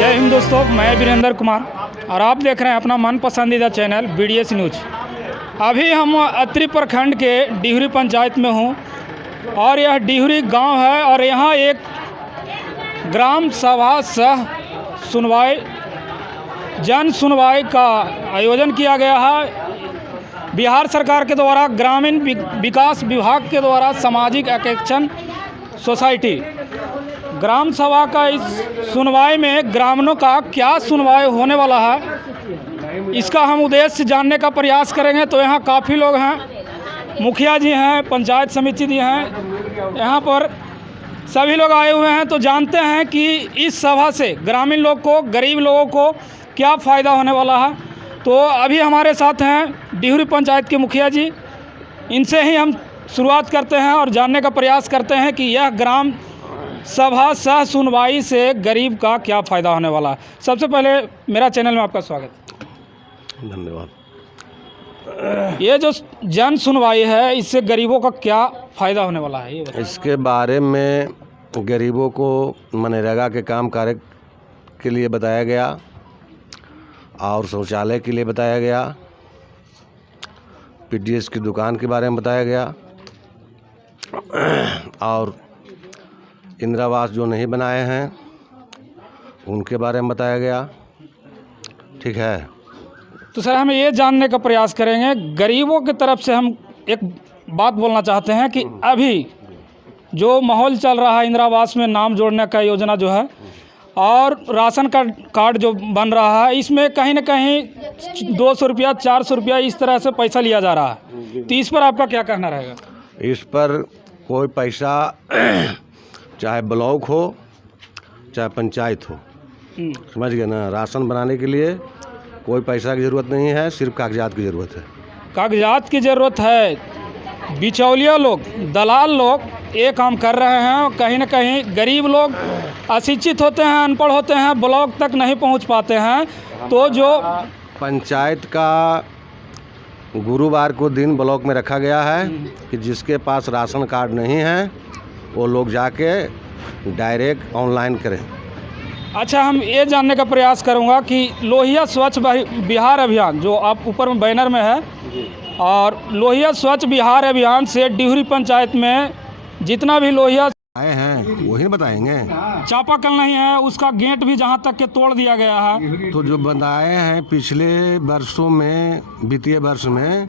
जय हिंद दोस्तों, मैं वीरेंद्र कुमार और आप देख रहे हैं अपना मन पसंदीदा चैनल BDS न्यूज। अभी हम अत्रि प्रखंड के डिहरी पंचायत में हूँ और यह डिहरी गांव है और यहाँ एक ग्राम सभा सह सुनवाई जन सुनवाई का आयोजन किया गया है। बिहार सरकार के द्वारा ग्रामीण विकास विभाग के द्वारा सामाजिक एक्शन सोसाइटी ग्राम सभा का इस सुनवाई में ग्रामीणों का क्या सुनवाई होने वाला है, इसका हम उद्देश्य जानने का प्रयास करेंगे। तो यहाँ काफ़ी लोग हैं, मुखिया जी हैं, पंचायत समिति जी हैं, यहाँ पर सभी लोग आए हुए हैं। तो जानते हैं कि इस सभा से ग्रामीण लोग को, गरीब लोगों को क्या फ़ायदा होने वाला है। तो अभी हमारे साथ हैं डिहरी पंचायत के मुखिया जी, इनसे ही हम शुरुआत करते हैं और जानने का प्रयास करते हैं कि यह ग्राम सभा सह सुनवाई से गरीब का क्या फ़ायदा होने वाला है। सबसे पहले मेरा चैनल में आपका स्वागत। धन्यवाद। ये जो जन सुनवाई है, इससे गरीबों का क्या फ़ायदा होने वाला है, ये बताइए। इसके बारे में गरीबों को मनरेगा के काम कार्य के लिए बताया गया और शौचालय के लिए बताया गया, PDS की दुकान के बारे में बताया गया और इंदिरा आवास जो नहीं बनाए हैं उनके बारे में बताया गया। ठीक है। तो सर, हम ये जानने का प्रयास करेंगे, गरीबों की तरफ से हम एक बात बोलना चाहते हैं कि अभी जो माहौल चल रहा है, इंदिरा आवास में नाम जोड़ने का योजना जो है और राशन कार्ड जो बन रहा है, इसमें कहीं ना कहीं 200 रुपया 400 रुपया इस तरह से पैसा लिया जा रहा है। तो इस पर आपका क्या कहना रहेगा? इस पर कोई पैसा चाहे ब्लॉक हो चाहे पंचायत हो, समझ गए ना, राशन बनाने के लिए कोई पैसा की ज़रूरत नहीं है, सिर्फ कागजात की ज़रूरत है। कागजात की ज़रूरत है। बिचौलिया लोग, दलाल लोग ये काम कर रहे हैं और कहीं ना कहीं गरीब लोग अशिक्षित होते हैं, अनपढ़ होते हैं, ब्लॉक तक नहीं पहुंच पाते हैं। तो जो पंचायत का गुरुवार को दिन ब्लॉक में रखा गया है कि जिसके पास राशन कार्ड नहीं है वो लोग जाके डायरेक्ट ऑनलाइन करें। अच्छा, हम ये जानने का प्रयास करूंगा कि लोहिया स्वच्छ बिहार अभियान जो आप ऊपर में बैनर में है, और लोहिया स्वच्छ बिहार अभियान से डिहरी पंचायत में जितना भी लोहिया आए हैं वही बताएंगे। चापाकल नहीं है, उसका गेट भी जहां तक के तोड़ दिया गया है। तो जो बनाए हैं पिछले वर्षों में, वित्तीय वर्ष में,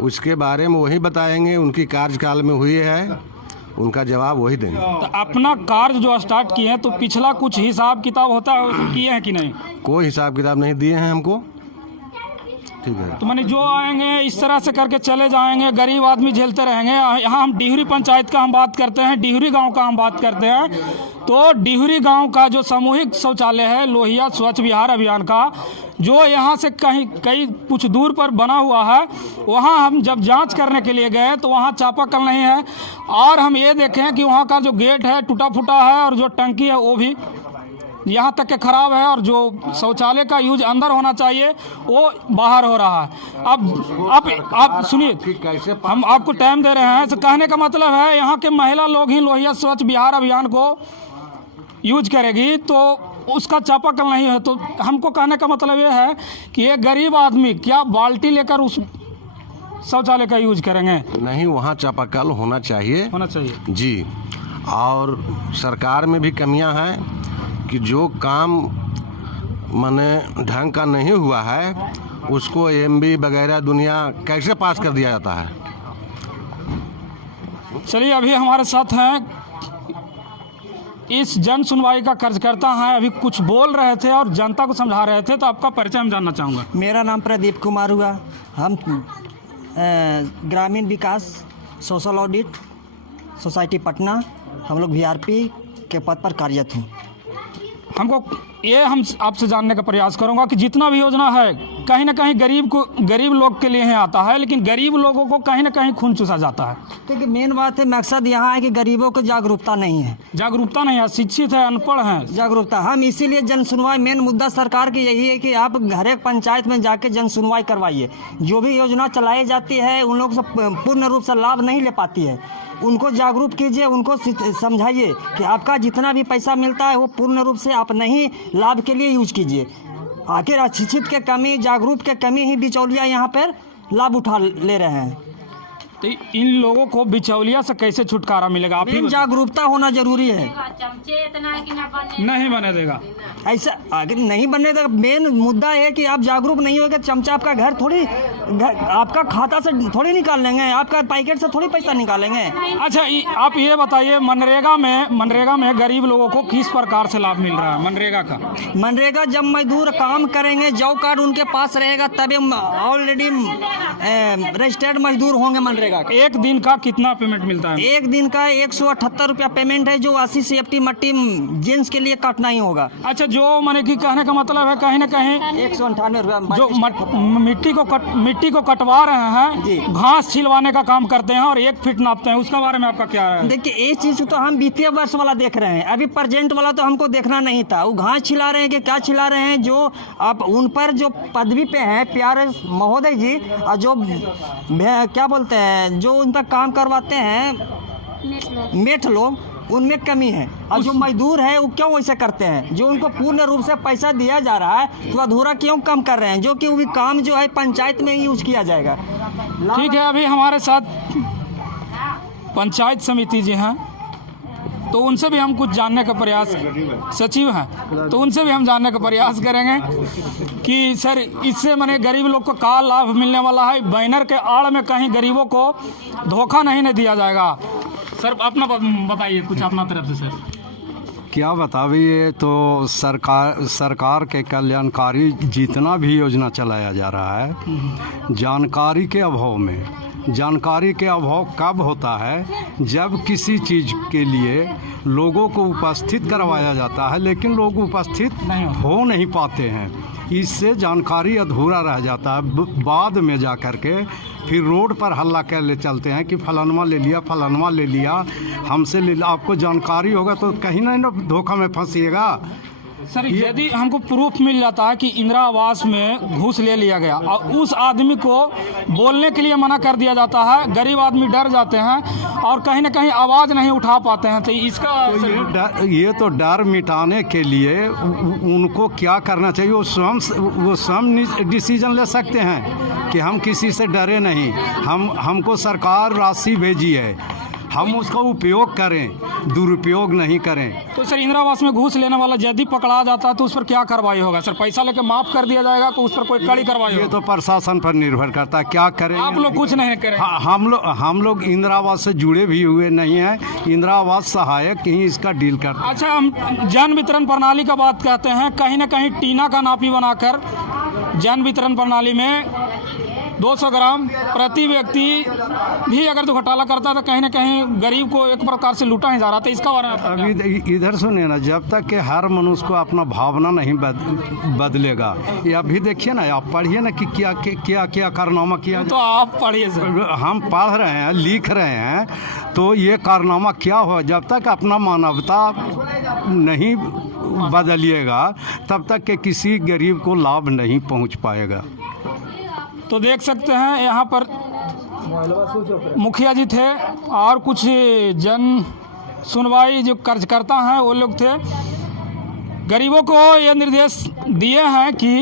उसके बारे में वही बताएंगे। उनकी कार्यकाल में हुई है, उनका जवाब वही देंगे। तो अपना कार्य जो स्टार्ट किए हैं, तो पिछला कुछ हिसाब किताब होता है, उसको किए हैं कि नहीं? कोई हिसाब किताब नहीं दिए हैं हमको। ठीक है। तो मैंने जो आएंगे इस तरह से करके चले जाएंगे, गरीब आदमी झेलते रहेंगे। यहाँ हम डिहरी पंचायत का हम बात करते हैं, डिहरी गांव का हम बात करते हैं। तो डिहरी गांव का जो सामूहिक शौचालय है लोहिया स्वच्छ बिहार अभियान का, जो यहाँ से कई कुछ दूर पर बना हुआ है, वहाँ हम जब जांच करने के लिए गए तो वहाँ चापाकल नहीं है। और हम ये देखें कि वहाँ का जो गेट है टूटा फूटा है और जो टंकी है वो भी यहाँ तक के ख़राब है, और जो शौचालय का यूज अंदर होना चाहिए वो बाहर हो रहा है। अब आप सुनिए, हम आपको टाइम दे रहे हैं। तो कहने का मतलब है यहाँ के महिला लोग ही लोहिया स्वच्छ बिहार अभियान को यूज करेगी, तो उसका चापाकल नहीं है। तो हमको कहने का मतलब ये है कि ये गरीब आदमी क्या बाल्टी लेकर उस शौचालय का यूज करेंगे? नहीं, वहाँ चापाकल होना चाहिए जी। और सरकार में भी कमियां हैं कि जो काम माने ढंग का नहीं हुआ है उसको MB वगैरह दुनिया कैसे पास कर दिया जाता है। चलिए, अभी हमारे साथ हैं इस जन सुनवाई का कार्यकर्ता हैं, अभी कुछ बोल रहे थे और जनता को समझा रहे थे। तो आपका परिचय हम जानना चाहूँगा। मेरा नाम प्रदीप कुमार हुआ। हम ग्रामीण विकास सोशल ऑडिट सोसाइटी पटना, हम लोग VRP के पद पर कार्यरत हैं। हम आपसे जानने का प्रयास करूंगा कि जितना भी योजना है कहीं ना कहीं गरीब लोग के लिए ही आता है, लेकिन गरीब लोगों को कहीं ना कहीं खून चूसा जाता है। क्योंकि मेन बात है, मकसद यहाँ है कि गरीबों को जागरूकता नहीं है। जागरूकता नहीं है, शिक्षित है, अनपढ़ है। जागरूकता हम इसीलिए जन सुनवाई, मेन मुद्दा सरकार की यही है कि आप हर एक पंचायत में जाके जन सुनवाई करवाइए। जो भी योजना चलाई जाती है उन लोग से पूर्ण रूप से लाभ नहीं ले पाती है, उनको जागरूक कीजिए, उनको समझाइए कि आपका जितना भी पैसा मिलता है वो पूर्ण रूप से आप नहीं लाभ के लिए यूज कीजिए। आखिर अशिक्षित के कमी, जागरूक के कमी ही बिचौलिया यहाँ पर लाभ उठा ले रहे हैं। तो इन लोगों को बिचौलिया से कैसे छुटकारा मिलेगा? आप ही जागरूकता होना जरूरी है। नहीं बने देगा ऐसा, अगर नहीं बनने देगा, मेन मुद्दा है कि आप जागरूक नहीं होगे, चमचा आपका घर थोड़ी आपका खाता से थोड़ी निकाल लेंगे, आपका पैकेट से थोड़ी पैसा निकालेंगे। अच्छा, आप ये बताइए, मनरेगा में गरीब लोगों को किस प्रकार से लाभ मिल रहा है मनरेगा का? मनरेगा जब मजदूर काम करेंगे, जॉब कार्ड उनके पास रहेगा, तभी ऑलरेडी रजिस्टर्ड मजदूर होंगे मनरेगा। एक दिन का कितना पेमेंट मिलता है? एक दिन का 178 रुपया पेमेंट है, जो 80 CFT मट्टी जेंट्स के लिए काटना ही होगा। अच्छा, जो मैंने कि कहने का मतलब है कहीं ना कहीं 198 रुपया जो मिट्टी को कटवा रहे हैं, घास छिलवाने का काम करते हैं और 1 फीट नापते हैं, उसका बारे में आपका क्या है? देखिए, ये चीज तो हम वित्तीय वर्ष वाला देख रहे हैं, अभी प्रेजेंट वाला तो हमको देखना नहीं था। वो घास छिला रहे हैं कि क्या छिला रहे हैं, जो आप उन पर जो पदवी पे हैं प्यारे महोदय जी, और जो क्या बोलते हैं, जो उन पर काम करवाते हैं मेठ लोग, उनमें कमी है। और जो मजदूर है वो क्यों वैसे करते हैं? जो उनको पूर्ण रूप से पैसा दिया जा रहा है तो अधूरा क्यों कम कर रहे हैं, जो कि वो भी काम जो है पंचायत में ही यूज किया जाएगा। ठीक है, अभी हमारे साथ पंचायत समिति जी हैं, तो उनसे भी हम कुछ जानने का प्रयास, सचिव हैं तो उनसे भी हम जानने का प्रयास करेंगे कि सर इससे मैंने गरीब लोग को क्या लाभ मिलने वाला है, बैनर के आड़ में कहीं गरीबों को धोखा नहीं दिया जाएगा। सर अपना बताइए कुछ अपना तरफ से। सर क्या बताइए, तो सरकार के कल्याणकारी जितना भी योजना चलाया जा रहा है, जानकारी के अभाव कब होता है? जब किसी चीज़ के लिए लोगों को उपस्थित करवाया जाता है लेकिन लोग उपस्थित हो नहीं पाते हैं, इससे जानकारी अधूरा रह जाता है। बाद में जा कर के फिर रोड पर हल्ला कर ले चलते हैं कि फलानवा ले लिया, हमसे ले लिया। आपको जानकारी होगा तो कहीं ना धोखा में फंसिएगा। सर यदि हमको प्रूफ मिल जाता है कि इंदिरा आवास में घूस ले लिया गया और उस आदमी को बोलने के लिए मना कर दिया जाता है, गरीब आदमी डर जाते हैं और कहीं ना कहीं आवाज़ नहीं उठा पाते हैं, तो इसका ये तो डर मिटाने के लिए उनको क्या करना चाहिए, वो स्वयं डिसीजन ले सकते हैं कि हम किसी से डरे नहीं, हमको सरकार राशि भेजी है, हम उसका उपयोग करें, दुरुपयोग नहीं करें। तो सर इंदिरा आवास में घूस लेने वाला यदि पकड़ा जाता है तो उस पर क्या कार्रवाई होगा? सर पैसा लेके माफ कर दिया जाएगा तो उस पर कोई कड़ी कार्रवाई होगी? ये तो प्रशासन पर निर्भर करता है, क्या करें। आप लोग कुछ नहीं करें? हम लोग इंदिरा आवास से जुड़े भी हुए नहीं हैं, इंदिरा आवास सहायक ही इसका डील करता है। अच्छा, हम जन वितरण प्रणाली का बात कहते हैं, कहीं ना कहीं टीना का नापी बनाकर जन वितरण प्रणाली में 200 ग्राम प्रति व्यक्ति भी अगर तो घोटाला करता है तो कहीं ना कहीं गरीब को एक प्रकार से लूटा ही जा रहा था, इसका बारे में अभी इधर सुनिए ना, जब तक कि हर मनुष्य को अपना भावना नहीं बदलेगा, ये अभी देखिए ना, आप पढ़िए ना कि क्या कारनामा किया। तो आप पढ़िए सर, हम पढ़ रहे हैं, लिख रहे हैं, तो ये कारनामा क्या हुआ, जब तक अपना मानवता नहीं बदलिएगा तब तक के किसी गरीब को लाभ नहीं पहुंच पाएगा। तो देख सकते हैं यहाँ पर मुखिया जी थे और कुछ जन सुनवाई जो कार्यकर्ता हैं वो लोग थे। गरीबों को ये निर्देश दिए हैं कि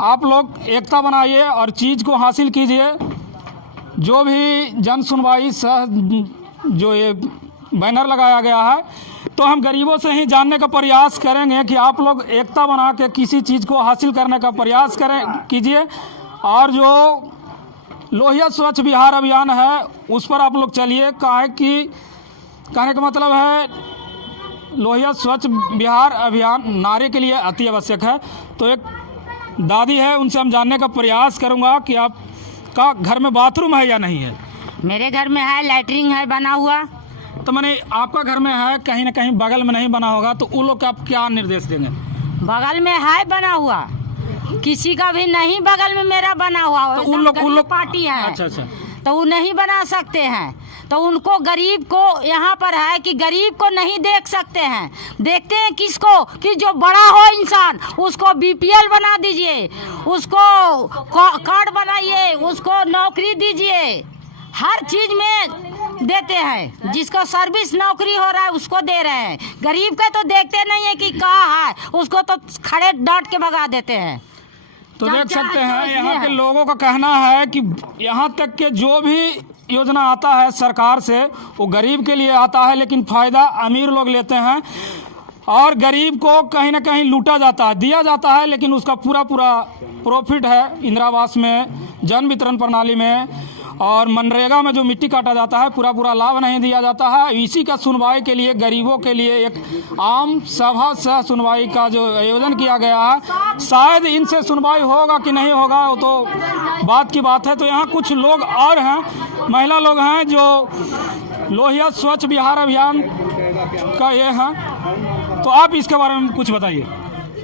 आप लोग एकता बनाइए और चीज़ को हासिल कीजिए। जो भी जन सुनवाई जो ये बैनर लगाया गया है, तो हम गरीबों से ही जानने का प्रयास करेंगे कि आप लोग एकता बना के किसी चीज़ को हासिल करने का प्रयास कीजिए। और जो लोहिया स्वच्छ बिहार अभियान है उस पर आप लोग चलिए, कहने का मतलब है लोहिया स्वच्छ बिहार अभियान नारे के लिए अति आवश्यक है। तो एक दादी है, उनसे हम जानने का प्रयास करूंगा कि आपका घर में बाथरूम है या नहीं है। मेरे घर में है, लैट्रिन है बना हुआ। तो मैंने आपका घर में है, कहीं ना कहीं बगल में नहीं बना होगा, तो उन लोग को आप क्या निर्देश देंगे? बगल में है बना हुआ, किसी का भी नहीं बगल में मेरा बना हुआ। तो उन लोग पार्टी है। अच्छा, तो वो नहीं बना सकते हैं। तो उनको गरीब को यहाँ पर है कि गरीब को नहीं देख सकते हैं, देखते हैं किसको, कि जो बड़ा हो इंसान उसको BPL बना दीजिए, उसको कार्ड बनाइए, उसको नौकरी दीजिए। हर चीज में देते हैं। जिसको सर्विस नौकरी हो रहा है उसको दे रहे हैं, गरीब का तो देखते नहीं है कि कहाँ है, उसको तो खड़े डांट के भगा देते हैं। तो देख सकते हैं यहाँ के लोगों का कहना है कि यहाँ तक के जो भी योजना आता है सरकार से वो गरीब के लिए आता है, लेकिन फ़ायदा अमीर लोग लेते हैं और गरीब को कहीं ना कहीं लूटा जाता है, दिया जाता है, लेकिन उसका पूरा प्रॉफिट है इंदिरा आवास में, जन वितरण प्रणाली में और मनरेगा में जो मिट्टी काटा जाता है पूरा लाभ नहीं दिया जाता है। इसी का सुनवाई के लिए गरीबों के लिए एक आम सभा सह सुनवाई का जो आयोजन किया गया है, शायद इनसे सुनवाई होगा कि नहीं होगा वो तो बात की बात है। तो यहाँ कुछ लोग और हैं, महिला लोग हैं जो लोहिया स्वच्छ बिहार अभियान का ये हैं, तो आप इसके बारे में कुछ बताइए।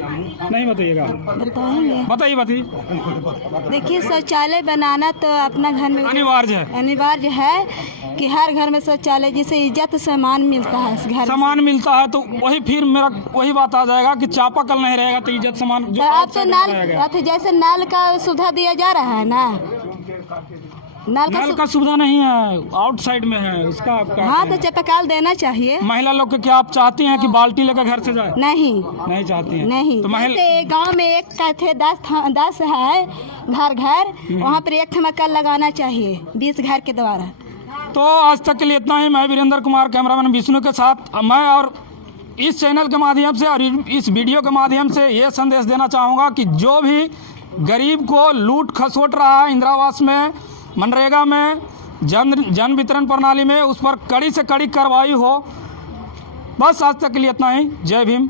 नहीं बताइएगा? बताइए। देखिए, शौचालय बनाना तो अपना घर में अनिवार्य है कि हर घर में शौचालय, जिससे इज्जत सामान मिलता है, घर सामान मिलता है। तो वही फिर मेरा वही बात आ जाएगा कि चापाकल नहीं रहेगा तो इज्जत सामान जो अब तो नल, जैसे नल का सुविधा दिया जा रहा है ना, नल का सुविधा नहीं है, आउटसाइड में है उसका। हाँ, तो चापाकल देना चाहिए। महिला लोग के क्या आप चाहती हैं कि बाल्टी लेकर घर से जाए? नहीं चाहती हैं। नहीं तो गांव में एक का थे 10 है घर, वहाँ पर एक ठमकल लगाना चाहिए 20 घर के द्वारा। तो आज तक के लिए इतना ही। मैं वीरेंद्र कुमार, कैमरामैन विष्णु के साथ, मैं और इस चैनल के माध्यम से और इस वीडियो के माध्यम से ये संदेश देना चाहूँगा कि जो भी गरीब को लूट खसोट रहा है इंदिरा आवास में, मनरेगा में, जन वितरण प्रणाली में, उस पर कड़ी से कड़ी कार्रवाई हो। बस आज तक के लिए इतना ही। जय भीम।